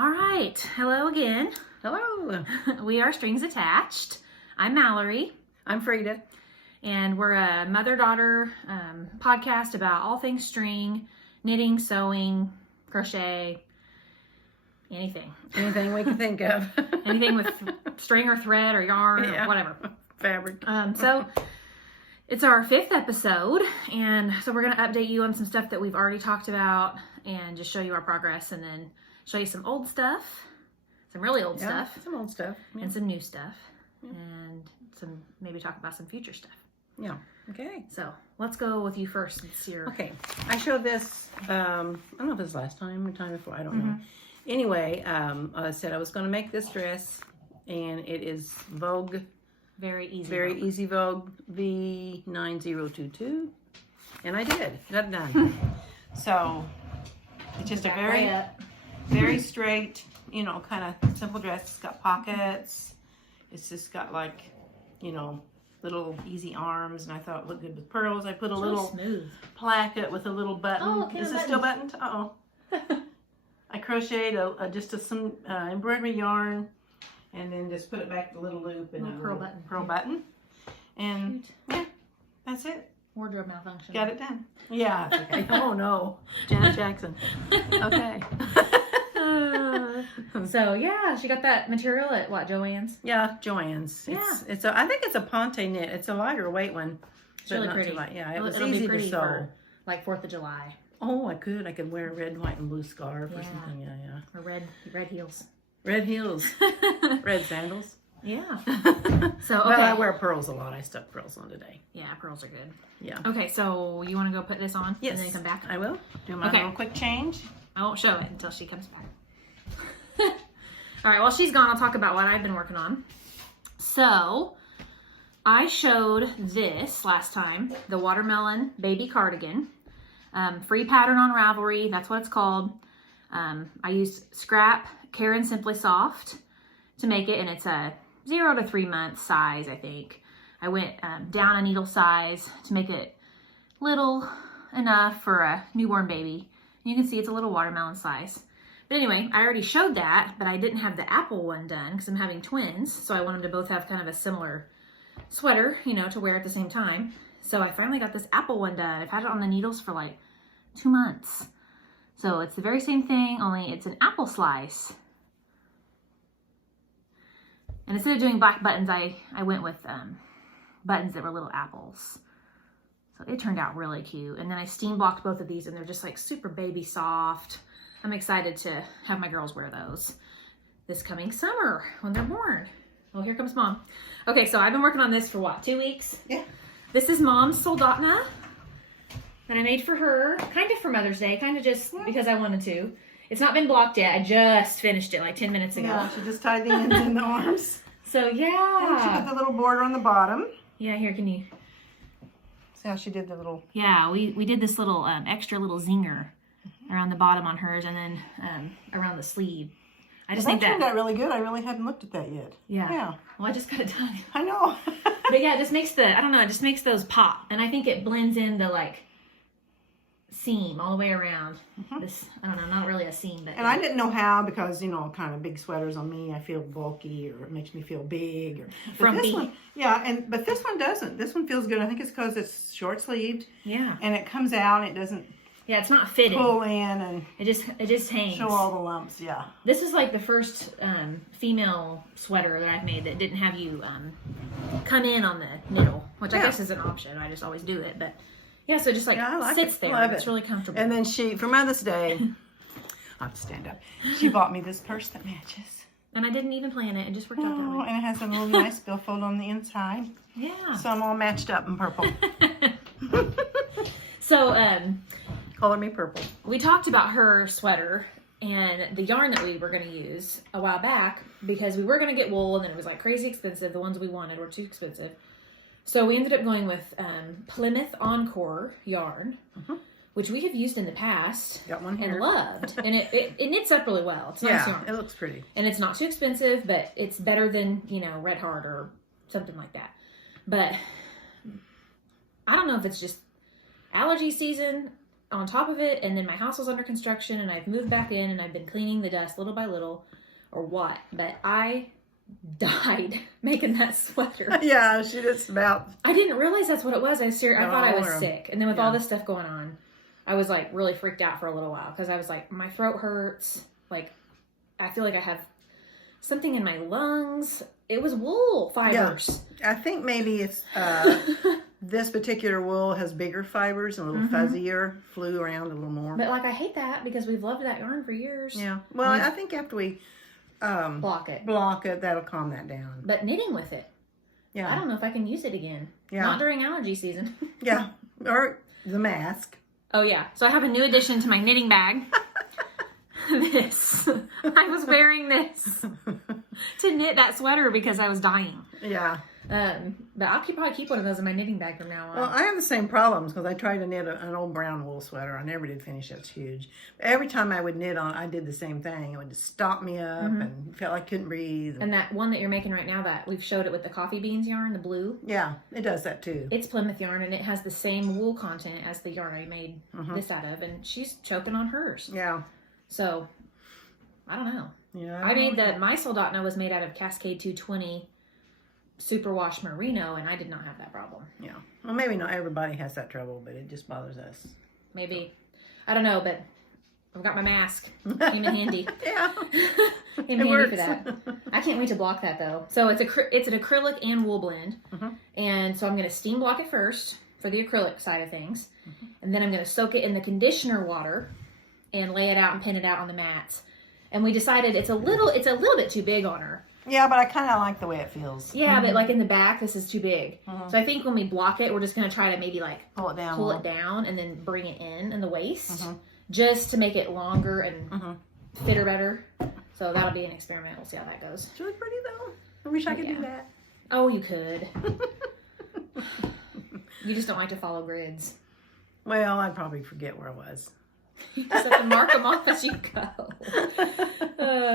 All right, hello again. Hello. We are Strings Attached. I'm Mallory. I'm Frida. And we're a mother-daughter podcast about all things string, knitting, sewing, crochet, anything. Anything we can think of. Anything with string or thread or yarn or whatever. Fabric. So it's our 5th episode, and so we're going to update you on some stuff that we've already talked about and just show you our progress, and then show you some old stuff, some really old stuff. Some old stuff. Yeah. And some new stuff. Yeah. And some, maybe talk about some future stuff. Yeah. Okay. So let's go with you first. It's your... Okay. I showed this, I don't know if it was last time or time before, I don't know. Anyway, I said I was going to make this dress, and it is Vogue. Very Easy Very Easy Vogue V9022. And I did. Got it done. So, it's just a very straight, you know, kind of simple dress. It's got pockets. It's just got like, you know, little easy arms, and I thought it looked good with pearls. I put a little placket with a little button. Oh, okay, is it still buttoned? Uh-oh. I crocheted just some embroidery yarn, and then just put it back to the little loop and a pearl button. And yeah, that's it. Wardrobe malfunction. Got it done. Yeah. Okay. Oh no, Janet Jackson. Okay. So yeah, she got that material at what, Joann's? Yeah, Joann's. It's I think it's a ponte knit. It's a lighter weight one. It's really pretty. Yeah, it was it'll easy be pretty to sew. for like 4th of July. Oh, I could wear a red, white, and blue scarf or something. Yeah. Or red heels. Red heels. Red sandals. Yeah. So okay. Well, I wear pearls a lot. I stuck pearls on today. Yeah, pearls are good. Yeah. Okay, so you want to go put this on? Yes. And then come back? I will. Do my little quick change. I won't show it until she comes back. All right, while she's gone, I'll talk about what I've been working on. So, I showed this last time, the Watermelon Baby Cardigan. Free pattern on Ravelry, that's what it's called. I used scrap Caron Simply Soft to make it, and it's a 0 to 3 month size, I think. I went down a needle size to make it little enough for a newborn baby. And you can see it's a little watermelon size. But anyway, I already showed that, but I didn't have the apple one done because I'm having twins. So I want them to both have kind of a similar sweater, you know, to wear at the same time. So I finally got this apple one done. I've had it on the needles for like 2 months. So it's the very same thing, only it's an apple slice. And instead of doing black buttons, I went with buttons that were little apples. So it turned out really cute. And then I steam blocked both of these, and they're just like super baby soft. I'm excited to have my girls wear those this coming summer when they're born. Oh, here comes Mom. Okay, so I've been working on this for what, 2 weeks? Yeah. This is Mom's Soldotna that I made for her, kind of for Mother's Day, kind of just because I wanted to. It's not been blocked yet. I just finished it like 10 minutes ago. Yeah, she just tied the ends in the arms. So yeah. And she put the little border on the bottom. Yeah, here, can you? See how she did the little... Yeah, we did this little extra little zinger around the bottom on hers, and then around the sleeve. I just think that turned out really good. I really hadn't looked at that yet. Yeah. Well, I just got it done. I know. But yeah, it just makes I don't know, it just makes those pop. And I think it blends in the like seam all the way around. This, I don't know, not really a seam, but... And I didn't know how, because, you know, kind of big sweaters on me, I feel bulky, or it makes me feel big. Or Frumpy. But this one doesn't. This one feels good. I think it's because it's short-sleeved. Yeah. And it comes out, and it doesn't... Yeah, it's not fitted. Pull in and it just hangs. Show all the lumps, yeah. This is like the first female sweater that I've made that didn't have you come in on the needle, which I guess is an option. I just always do it, but yeah, so it just like sits there. Love it's really comfortable. And then for Mother's Day, I have to stand up. She bought me this purse that matches. And I didn't even plan it. It just worked out that way. And it has a little nice billfold on the inside. Yeah. So I'm all matched up in purple. So, Color me purple. We talked about her sweater and the yarn that we were going to use a while back, because we were going to get wool, and then it was like crazy expensive. The ones we wanted were too expensive. So we ended up going with Plymouth Encore yarn, which we have used in the past. Got one here. And loved. And it knits up really well. It's nice yarn. It looks pretty. And it's not too expensive, but it's better than, you know, Red Heart or something like that. But I don't know if it's just allergy season on top of it, and then my house was under construction, and I've moved back in, and I've been cleaning the dust little by little, or what, but I died making that sweater. Yeah, she just about... I didn't realize that's what it was. I thought I was sick, and then with Yeah. all this stuff going on, I was like really freaked out for a little while, because I was like, my throat hurts, like I feel like I have something in my lungs. It was wool fibers. Yeah. I think maybe it's... this particular wool has bigger fibers and a little fuzzier, flew around a little more. But like, I hate that because we've loved that yarn for years. Yeah. Well, I think after we block it, that'll calm that down. But knitting with it, Yeah. I don't know if I can use it again. Yeah. Not during allergy season. Yeah. Or the mask. Oh yeah. So I have a new addition to my knitting bag. This. I was wearing this to knit that sweater because I was dying. Yeah. But I'll probably keep one of those in my knitting bag from now on. Well, I have the same problems because I tried to knit an old brown wool sweater. I never did finish it. It's huge. But every time I would knit on, I did the same thing. It would just stop me up and felt like I couldn't breathe. And that one that you're making right now, that we've showed it with the coffee beans yarn, the blue. Yeah, it does that too. It's Plymouth yarn, and it has the same wool content as the yarn I made this out of, and she's choking on hers. Yeah. So, I don't know. Yeah. I made my Soldotna was made out of Cascade 220 superwash merino, and I did not have that problem. Yeah. Well, maybe not everybody has that trouble, but it just bothers us. Maybe. I don't know, but I've got my mask. Came in handy. Yeah. Came in handy for that. I can't wait to block that, though. So it's an acrylic and wool blend. And so I'm going to steam block it first for the acrylic side of things. And then I'm going to soak it in the conditioner water and lay it out and pin it out on the mats. And we decided it's a little bit too big on her. Yeah, but I kind of like the way it feels. Yeah, but like in the back, this is too big. So I think when we block it, we're just going to try to maybe like pull it down and then bring it in the waist just to make it longer and fit her better. So that'll be an experiment. We'll see how that goes. It's really pretty though. I wish I could do that. Oh, you could. You just don't like to follow grids. Well, I'd probably forget where I was. You just have to mark them off as you go.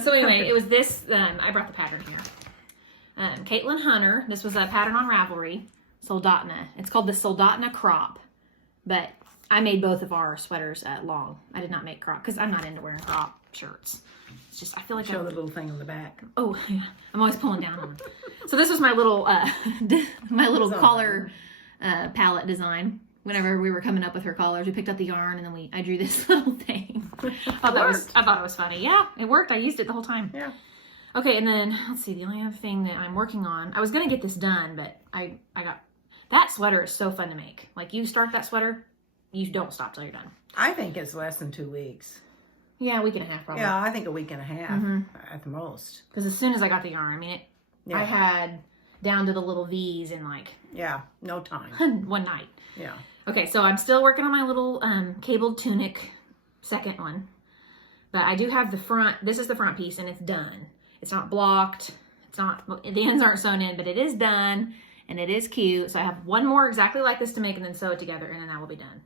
So anyway, it was this. I brought the pattern here. Caitlin Hunter. This was a pattern on Ravelry. Soldotna. It's called the Soldotna Crop. But I made both of our sweaters long. I did not make crop because I'm not into wearing crop shirts. It's just, I feel like Show the little thing on the back. Oh, yeah. I'm always pulling down on them. So this was my little collar palette design. Whenever we were coming up with her collars, we picked up the yarn and then I drew this little thing. I thought it was funny. Yeah, it worked. I used it the whole time. Yeah. Okay, and then let's see. The only other thing that I'm working on, I was gonna get this done, but I got that sweater is so fun to make. Like you start that sweater, you don't stop till you're done. I think it's less than 2 weeks. Yeah, a week and a half probably. Yeah, I think a week and a half at the most. Because as soon as I got the yarn, I mean I had down to the little V's in like no time. one night. Yeah. Okay, so I'm still working on my little cabled tunic, second one. But I do have the front, this is the front piece, and it's done. It's not blocked. It's not, the ends aren't sewn in, but it is done, and it is cute. So I have one more exactly like this to make, and then sew it together, and then that will be done.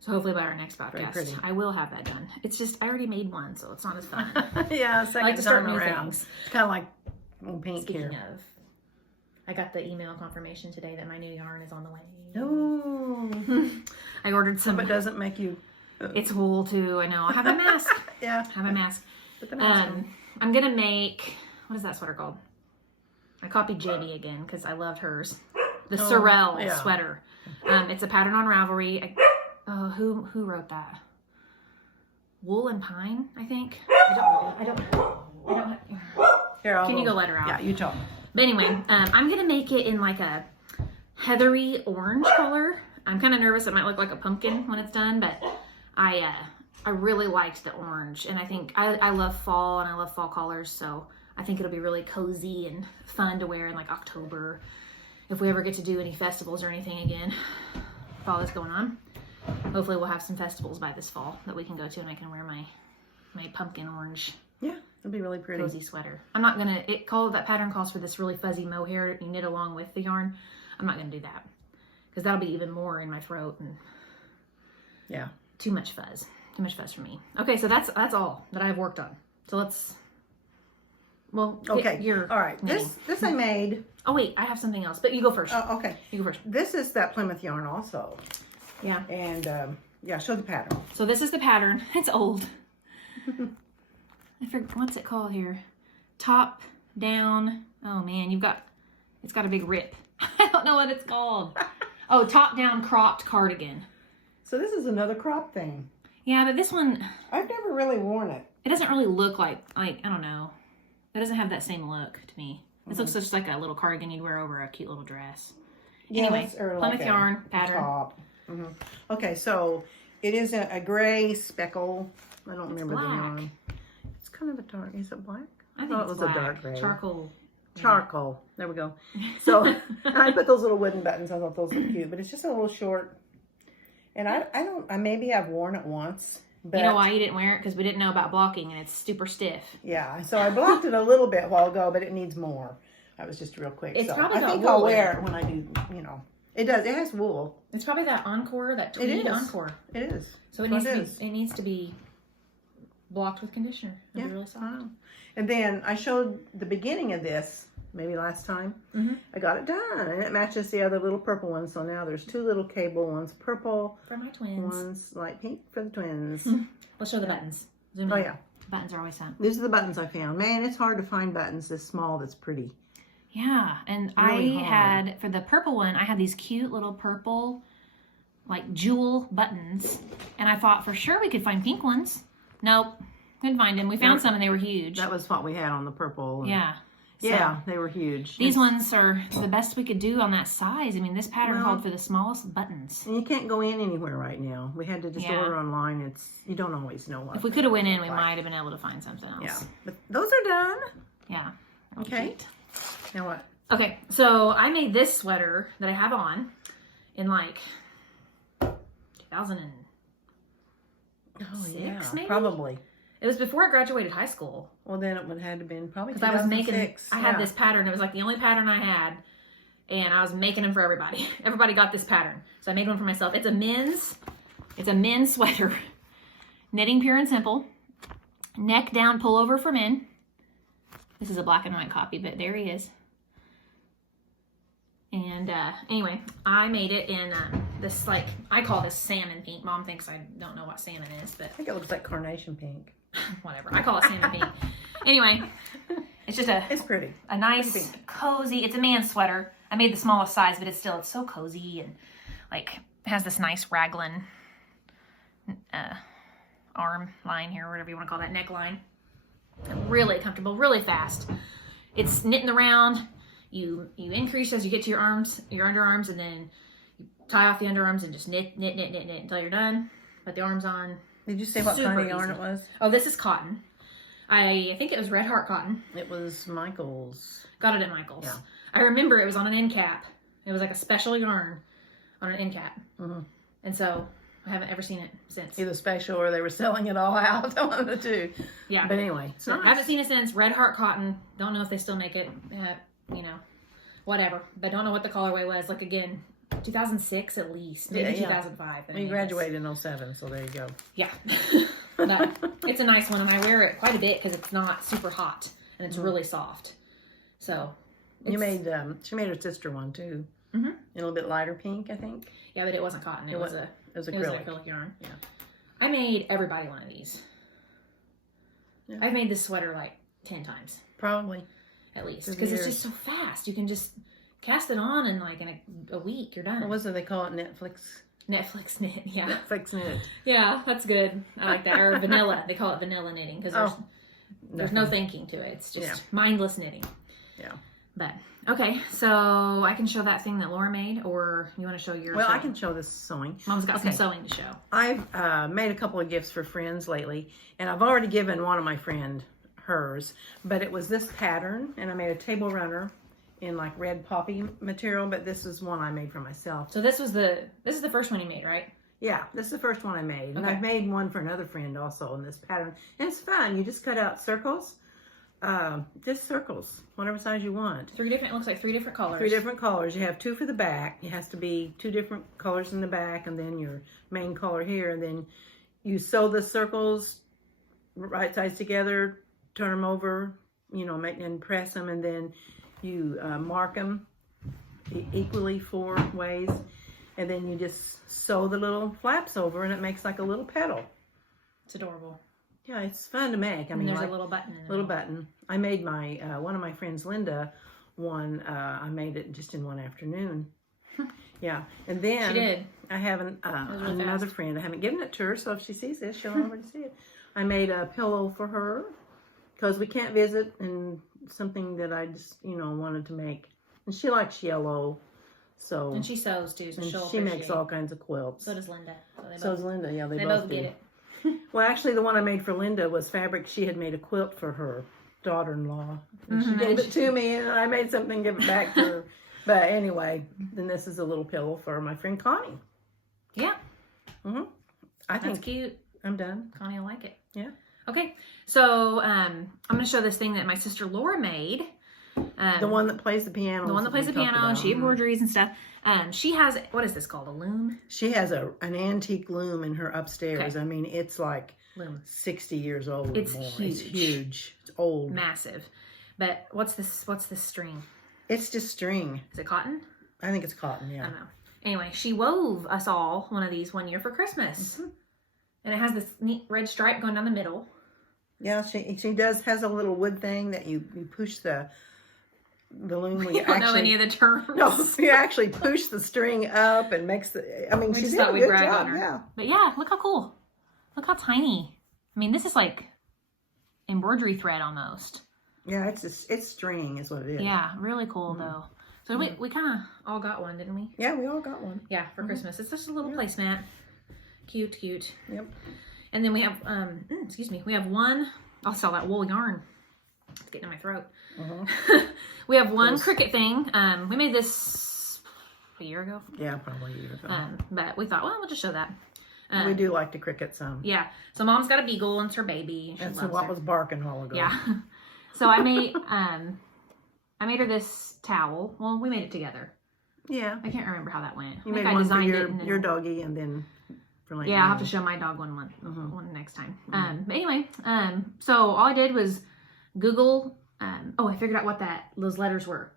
So hopefully by our next podcast, I will have that done. It's just, I already made one, so it's not as fun. Yeah, second I like to start time new around. things. It's kind of like old pink Speaking here. of, I got the email confirmation today that my new yarn is on the way. Oh. I ordered some. But it doesn't make you... It's wool too, I know. I have a mask. Yeah. I have a mask. Put the mask on. I'm going to make, what is that sweater called? I copied JD again because I loved hers. The Sorrel sweater. It's a pattern on Ravelry. Who wrote that? Wool and Pine, I think. I don't Here, Can you go let her out? Yeah, you tell me. But anyway, I'm going to make it in like a heathery orange color. I'm kind of nervous it might look like a pumpkin when it's done, but I really liked the orange, and I think I love fall, and I love fall colors, so I think it'll be really cozy and fun to wear in like October if we ever get to do any festivals or anything again. Fall is going on. Hopefully we'll have some festivals by this fall that we can go to, and I can wear my pumpkin orange. Yeah, it'll be really pretty. Cozy sweater. I'm not gonna. That pattern calls for this really fuzzy mohair you knit along with the yarn. I'm not gonna do that because that'll be even more in my throat and too much fuzz. Too much fuzz for me. Okay, so that's all that I've worked on. So let's. Well, okay. All right. knitting. This I made. Oh wait, I have something else, but you go first. Oh, okay. You go first. This is that Plymouth yarn also. Yeah. And Yeah, show the pattern. So this is the pattern. It's old. I forget, what's it called here? Top, down. Oh man, it's got a big rip. I don't know what it's called. Oh, top down cropped cardigan. So this is another crop thing. Yeah, but this one, I've never really worn it. it doesn't really look like, I don't know. It doesn't have that same look to me. This looks just like a little cardigan you'd wear over a cute little dress. Anyway, Yes, or Plymouth like yarn a pattern. top. Okay, so it is a gray speckle. I don't remember the black. yarn. It's kind of a dark. Is it black? I think thought it's it was black. a dark gray. Charcoal. Charcoal. There we go. So I put those little wooden buttons. I thought those were cute, but it's just a little short. And I maybe I've worn it once. But You know why you didn't wear it? Because we didn't know about blocking and it's super stiff. yeah, so I blocked it a little bit a while ago, but it needs more. That was just real quick. It's so probably I got think wool I'll in wear it. it when I do, you know. It does. It has wool. It's probably that Encore, that Tweed is. Encore. It is. So it needs to be blocked with conditioner. It'll be really soft. Wow. And then I showed the beginning of this maybe last time. I got it done, and it matches the other little purple ones. So now there's two little cable ones, purple, For my twins. one's light pink for the twins. Let's show the buttons. Zoom Oh in. yeah, Buttons are always found. these are the buttons I found. Man, it's hard to find buttons this small that's pretty. Yeah, and Really I hard. had, for the purple one, I had these cute little purple, like jewel buttons. And I thought for sure we could find pink ones. Nope, couldn't find them. We found some and they were huge. That was what we had on the purple. Yeah. Yeah, they were huge. These ones are the best we could do on that size. I mean, this pattern Well- called for the smallest buttons. And you can't go in anywhere right now. We had to just Yeah. order online. You don't always know what. If we could have went in, we might have been able to find something else. Yeah, but those are done. Yeah. Okay. Cute. Now what? Okay, so I made this sweater that I have on in like 2000 and Oh Six, maybe? probably. it was before I graduated high school. Well, then it would have had to been probably Because I was making, 2006. I had this pattern. It was like the only pattern I had. And I was making them for everybody. Everybody got this pattern. So I made one for myself. It's a men's sweater. Knitting pure and simple. Neck down pullover for men. This is a black and white copy, but there he is. And anyway, I made it in this, like, I call this salmon pink. Mom thinks I don't know what salmon is, but I think it looks like carnation pink. whatever. I call it salmon pink. Anyway, it's just It's pretty. a nice, cozy, it's a man's sweater. I made the smallest size, but it's so cozy and like it has this nice raglan arm line here, or whatever you want to call that, neckline. Really comfortable, really fast. It's knitting around. You increase as you get to your arms, your underarms, and then you tie off the underarms and just knit until you're done. Put the arms on. Did you say what Super kind of yarn easy. it was? Oh, this is cotton. I think it was Red Heart cotton. It was Michael's. Got it at Michael's. Yeah. I remember it was on an end cap. It was like a special yarn on an end cap. And so I haven't ever seen it since. Either special or they were selling it all out. One of the two. Yeah. But anyway, it's So nice. I haven't seen it since. Red Heart cotton. Don't know if they still make it. You know, whatever. But don't know what the colorway was. Like, again, 2006 at least. Maybe Yeah. 2005. We graduated in 07, so there you go. Yeah. But it's a nice one, and I wear it quite a bit because it's not super hot and it's really soft. So You made she made her sister one too. In a little bit lighter pink, I think. yeah, but it wasn't cotton. It was It was an acrylic. acrylic yarn. Yeah. I made everybody one of these. Yeah. I've made this sweater like 10 times Probably. at least Through the because it's years. just so fast. You can just cast it on and like in a week you're done. What was it they call it? Netflix knit. Yeah. Netflix knit. Yeah, that's good. I like that. Or vanilla. They call it vanilla knitting because there's no thinking to it. It's just mindless knitting. Yeah. But okay, so I can show that thing that Laura made, or you want to show yours? Well, I can show this sewing. Mom's got some sewing to show. I've made a couple of gifts for friends lately, and I've already given one of my friend hers, but it was this pattern, and I made a table runner in like red poppy material, but this is one I made for myself. So this is the first one you made, right? Yeah, this is the first one I made, and Okay. I've made one for another friend also in this pattern, and it's fun. You just cut out circles, just circles, whatever size you want. It looks like three different colors. 3 different colors. You have 2 for the back. It has to be 2 different colors in the back, and then your main color here. And then you sew the circles right sides together, turn them over, you know, and press them, and then you mark them equally 4 ways. And then you just sew the little flaps over, and it makes like a little petal. It's adorable. Yeah, it's fun to make. I mean, there's like, a little button in it. Little button. I made my, one of my friends, Linda, one, I made it just in one afternoon. Yeah. And then She did. I have another friend. I haven't given it to her, so if she sees this, she'll already see it. I made a pillow for her because we can't visit, and something that I just, you know, wanted to make. And she likes yellow, so. And she sews too, so she makes all kinds of quilts. So does Linda. So does Linda, yeah, they both get it. Well, actually, the one I made for Linda was fabric. She had made a quilt for her daughter-in-law. And she gave it to me, and I made something, give it back to her. But anyway, then this is a little pillow for my friend Connie. Yeah. I think that's cute. I'm done. Connie will like it. Yeah. Okay, so I'm going to show this thing that my sister Laura made. The one that plays the piano. The one that plays the piano, and she embroideries and stuff. She has, what is this called, a loom? She has an antique loom in her upstairs. Okay. I mean, it's like loom. 60 years old. It's more. huge. It's huge. It's old. Massive. But what's this string? It's just string. Is it cotton? I think it's cotton, yeah. I don't know. Anyway, she wove us all one of these one year for Christmas. And it has this neat red stripe going down the middle. Yeah, she has a little wood thing that you push the loom. We don't know any of the terms. No, you actually push the string up and makes the, I mean, We she just did a thought we'd good brag job, on her. yeah. But yeah, look how cool. Look how tiny. I mean, this is like embroidery thread almost. Yeah, it's string is what it is. Yeah, really cool though. So we kind of all got one, didn't we? Yeah, we all got one. Yeah, for Christmas. It's just a little placemat. Cute, cute. Yep. And then we have, excuse me, we have one, I'll sell that wool yarn. It's getting in my throat. We have one Cricut thing. We made this a year ago. Yeah, probably a year ago. But we thought, well, we'll just show that. We do like to Cricut some. Yeah. So Mom's got a beagle and it's her baby. That's what was barking all ago. Yeah. So I made her this towel. Well, we made it together. Yeah. I can't remember how that went. You made one for your doggy, and then for like. Yeah, I'll have to show my dog one next time. But anyway, so all I did was Google. I figured out what those letters were.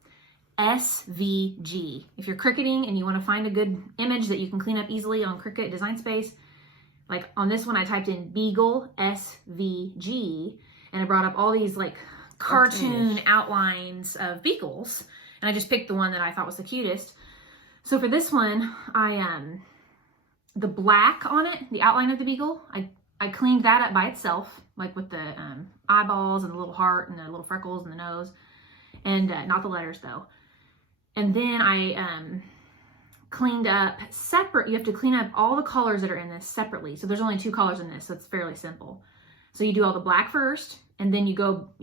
SVG. If you're Cricuting and you want to find a good image that you can clean up easily on Cricut Design Space, like on this one, I typed in Beagle SVG, and it brought up all these like cartoon outlines of beagles, and I just picked the one that I thought was the cutest. So for this one, the black on it, the outline of the beagle, I cleaned that up by itself, like with the eyeballs and the little heart and the little freckles and the nose, and not the letters though. And then I cleaned up separate. You have to clean up all the colors that are in this separately. So there's only 2 colors in this, so it's fairly simple. So you do all the black first, and then you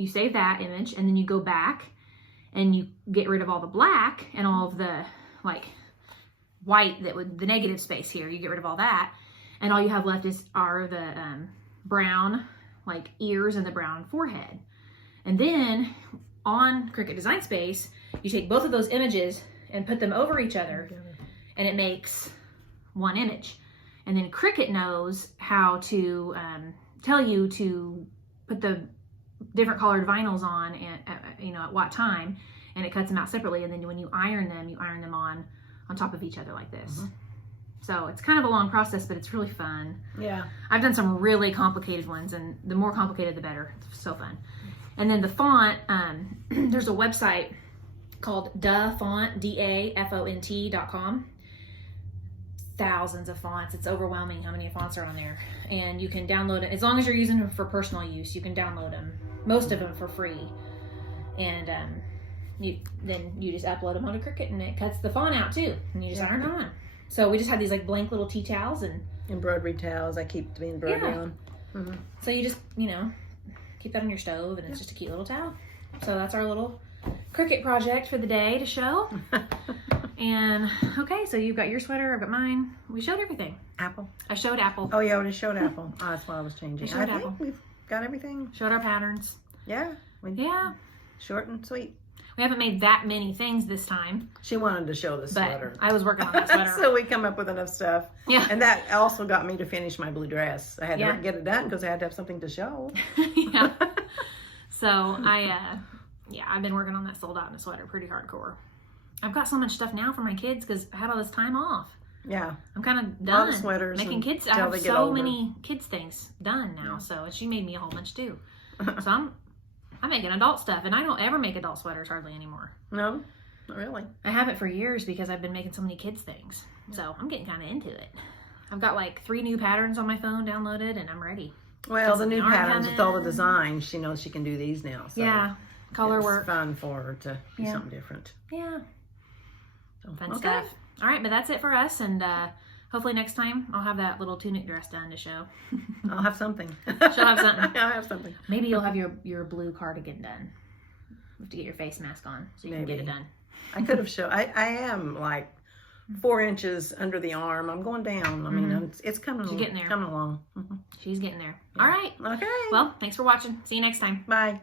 save that image, and then you go back and you get rid of all the black and all of the like white the negative space here. You get rid of all that, and all you have left are the brown like ears and the brown forehead. And then on Cricut Design Space, you take both of those images and put them over each other, and it makes one image. And then Cricut knows how to tell you to put the different colored vinyls on and at what time, and it cuts them out separately. And then when you iron them on top of each other like this. So it's kind of a long process, but it's really fun. Yeah. I've done some really complicated ones, and the more complicated, the better. It's so fun. And then the font, there's a website called dafont.com. Thousands of fonts. It's overwhelming how many fonts are on there. And you can download it. As long as you're using them for personal use, you can download them. Most of them for free. And you just upload them onto Cricut, and it cuts the font out too. And you just iron it on. So we just have these like blank little tea towels and embroidery towels. I keep the embroidery on. So you just, keep that on your stove, and it's just a cute little towel. So that's our little Cricut project for the day to show. And okay, so you've got your sweater, I've got mine. We showed everything. Apple. I showed Apple. Oh yeah, we showed Apple. Oh, that's why I was changing. I think we've got everything. Showed our patterns. Yeah. Yeah. Short and sweet. We haven't made that many things this time. She wanted to show the sweater. I was working on that sweater. So we come up with enough stuff. Yeah. And that also got me to finish my blue dress. I had to get it done because I had to have something to show. Yeah. So I've been working on that Soldotna sweater pretty hardcore. I've got so much stuff now for my kids because I had all this time off. Yeah. I'm kind of A done. lot of sweaters making kids. I until have they get so older. many kids things done now. So she made me a whole bunch too. So I'm making adult stuff, and I don't ever make adult sweaters hardly anymore. No, not really. I haven't for years because I've been making so many kids things. So I'm getting kind of into it. I've got like 3 new patterns on my phone downloaded, and I'm ready. Well, the new yarn patterns with all the coming. designs, she knows she can do these now. So Yeah, color it's work. fun for her to do Yeah. something different. Yeah, So, fun okay. stuff. All right, but that's it for us, and hopefully next time I'll have that little tunic dress done to show. I'll have something. She'll have something. I'll have something. Maybe you'll have your blue cardigan done. You have to get your face mask on so you can get it done. I could have shown. I am like 4 inches under the arm. I'm going down. I mean, it's coming. She's getting there. Coming along. She's getting there. All right. Okay. Well, thanks for watching. See you next time. Bye.